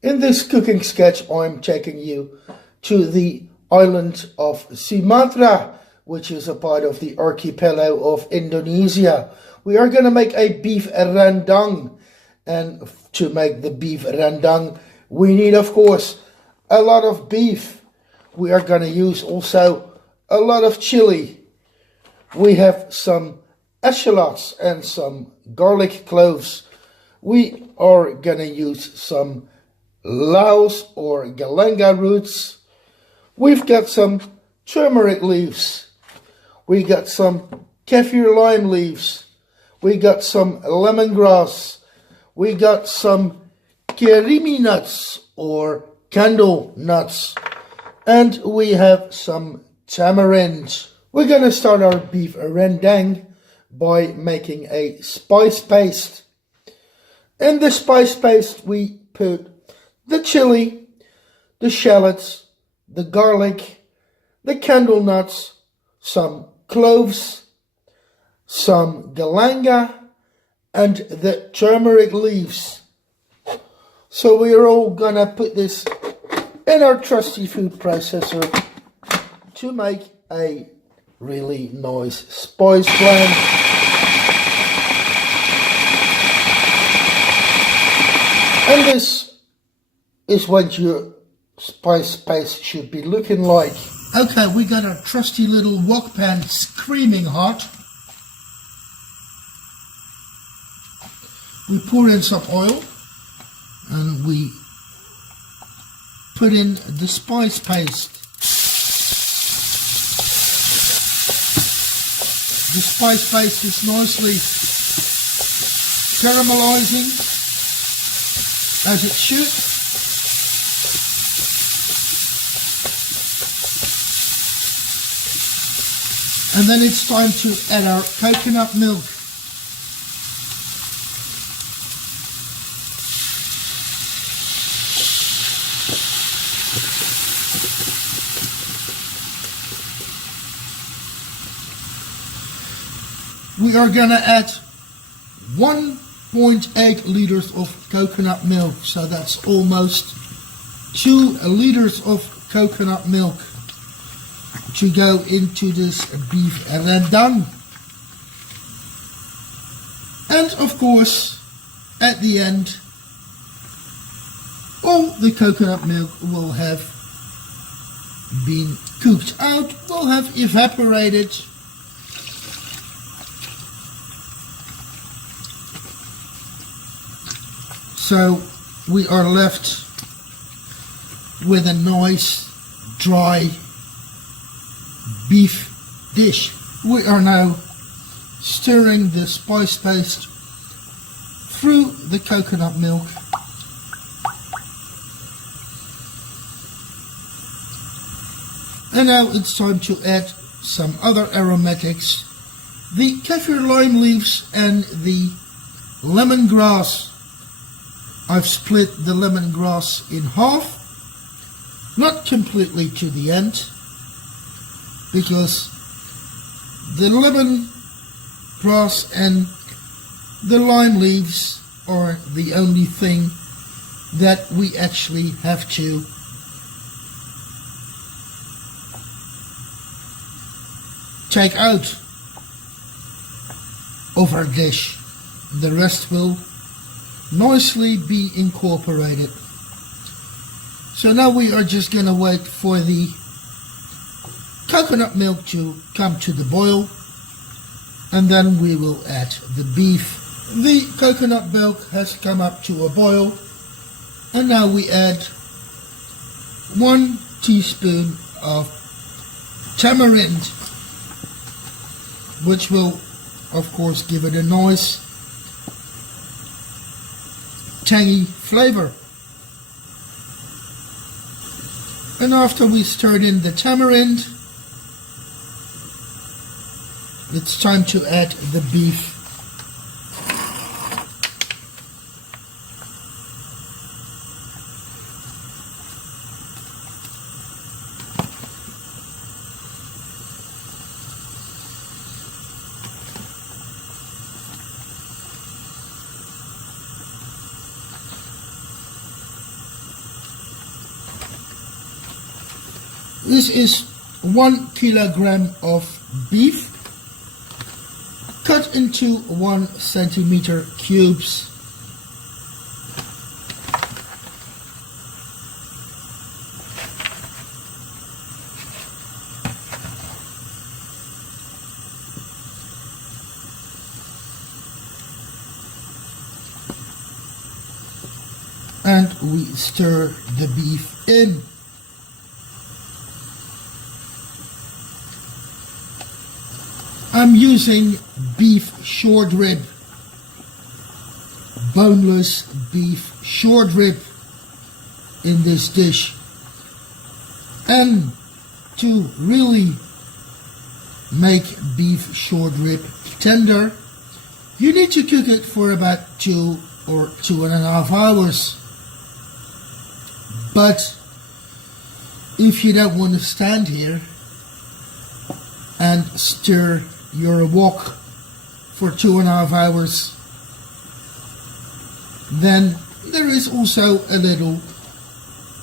In this cooking sketch, I'm taking you to the island of Sumatra, which is a part of the archipelago of Indonesia. We are going to make a beef rendang, and to make the beef rendang, we need, of course, a lot of beef. We are going to use also a lot of chili. We have some eschalots and some garlic cloves. We are going to use some laos or galanga roots. We've got some turmeric leaves. We got some kaffir lime leaves. We got some lemongrass. We got some kirimi nuts or candle nuts. And we have some tamarind. We're going to start our beef rendang by making a spice paste. In the spice paste we put the chili, the shallots, the garlic, the candle nuts, some cloves, some galanga, and the turmeric leaves. So we are all gonna put this in our trusty food processor to make a really nice spice blend. And this is what your spice paste should be looking like. Okay, we got our trusty little wok pan screaming hot. We pour in some oil and we put in the spice paste. The spice paste is nicely caramelizing as it should. And then it's time to add our coconut milk. We are going to add 1.8 liters of coconut milk, so that's almost 2 liters of coconut milk to go into this beef rendang. And of course, at the end, all the coconut milk will have been cooked out, will have evaporated. So we are left with a nice dry beef dish. We are now stirring the spice paste through the coconut milk. And now it's time to add some other aromatics, the kaffir lime leaves and the lemongrass. I've split the lemongrass in half, not completely to the end, because the lemongrass and the lime leaves are the only thing that we actually have to take out of our dish. The rest will nicely be incorporated. So now we are just going to wait for the coconut milk to come to the boil, and then we will add the beef. The coconut milk has come up to a boil, and now we add 1 teaspoon of tamarind, which will of course give it a nice tangy flavor. And after we stirred in the tamarind, it's time to add the beef. This is 1 kilogram of beef cut into 1 centimeter cubes. And we stir the beef in. I'm using beef short rib, boneless beef short rib in this dish. And to really make beef short rib tender, you need to cook it for about 2 or 2.5 hours. But if you don't want to stand here and stir your wok for 2.5 hours, then there is also a little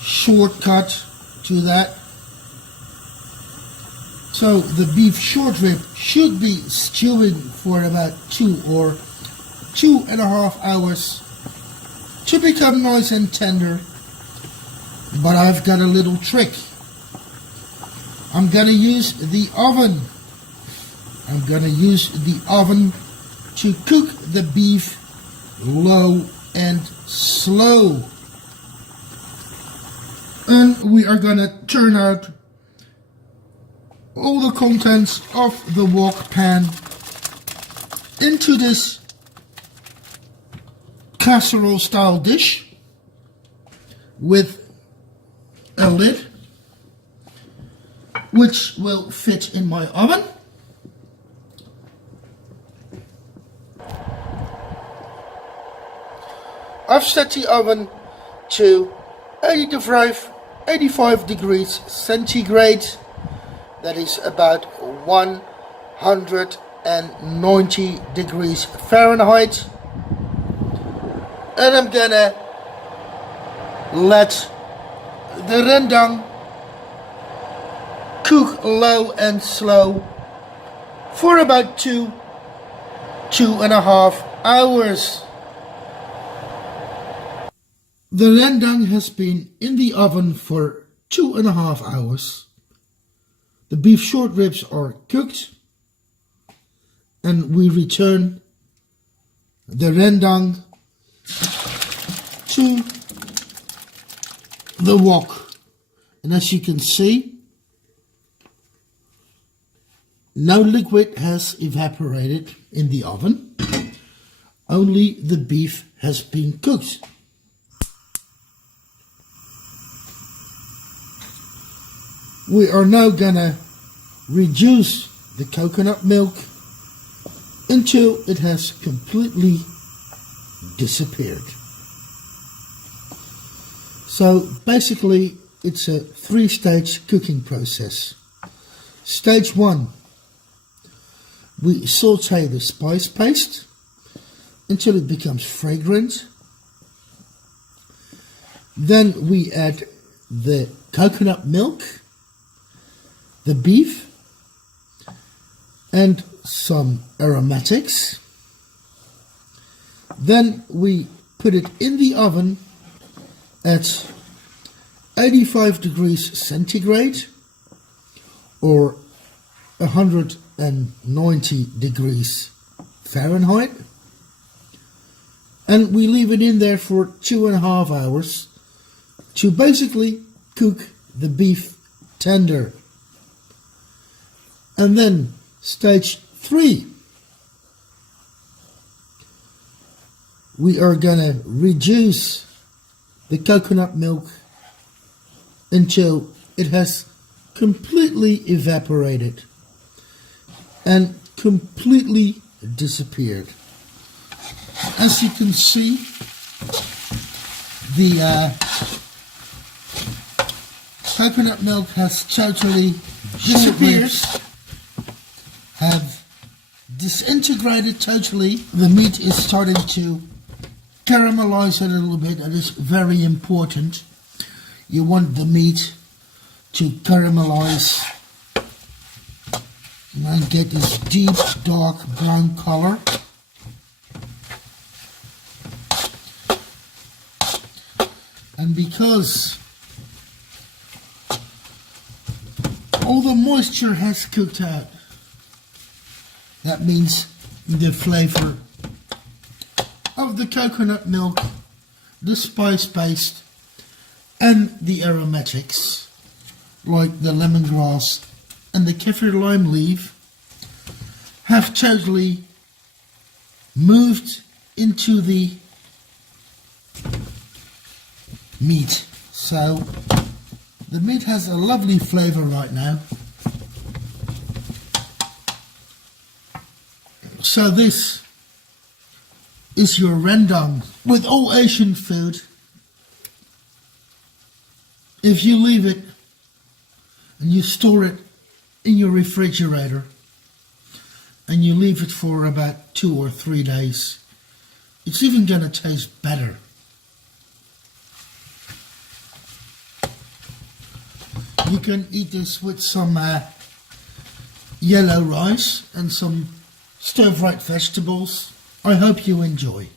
shortcut to that. So the beef short rib should be stewing for about 2 or 2.5 hours to become nice and tender. But I've got a little trick. I'm gonna use the oven. I'm gonna use the oven to cook the beef low and slow. And we are gonna turn out all the contents of the wok pan into this casserole style dish with a lid which will fit in my oven. I've set the oven to 85 degrees centigrade. That is about 190 degrees Fahrenheit. And I'm gonna let the rendang cook low and slow for about 2.5 hours. The rendang has been in the oven for 2.5 hours. The beef short ribs are cooked, and we return the rendang to the wok. And as you can see, no liquid has evaporated in the oven, only the beef has been cooked. We are now gonna reduce the coconut milk until it has completely disappeared. So basically it's a 3-stage cooking process. Stage 1, we saute the spice paste until it becomes fragrant. Then we add the coconut milk, the beef, and some aromatics. Then we put it in the oven at 85 degrees centigrade or 190 degrees Fahrenheit, and we leave it in there for 2.5 hours to basically cook the beef tender. And then stage 3, we are gonna reduce the coconut milk until it has completely evaporated and completely disappeared. As you can see, the coconut milk has totally disappeared, have disintegrated totally. The meat is starting to caramelize a little bit. That is very important. You want the meat to caramelize and get this deep dark brown color. And because all the moisture has cooked out, that means the flavor of the coconut milk, the spice paste, and the aromatics like the lemongrass and the kaffir lime leaf have totally moved into the meat. So the meat has a lovely flavor right now. So this is your rendang. With all Asian food, if you leave it and you store it in your refrigerator and you leave it for about 2 or 3 days, it's even going to taste better. You can eat this with some yellow rice and some stir-fried vegetables. I hope you enjoy.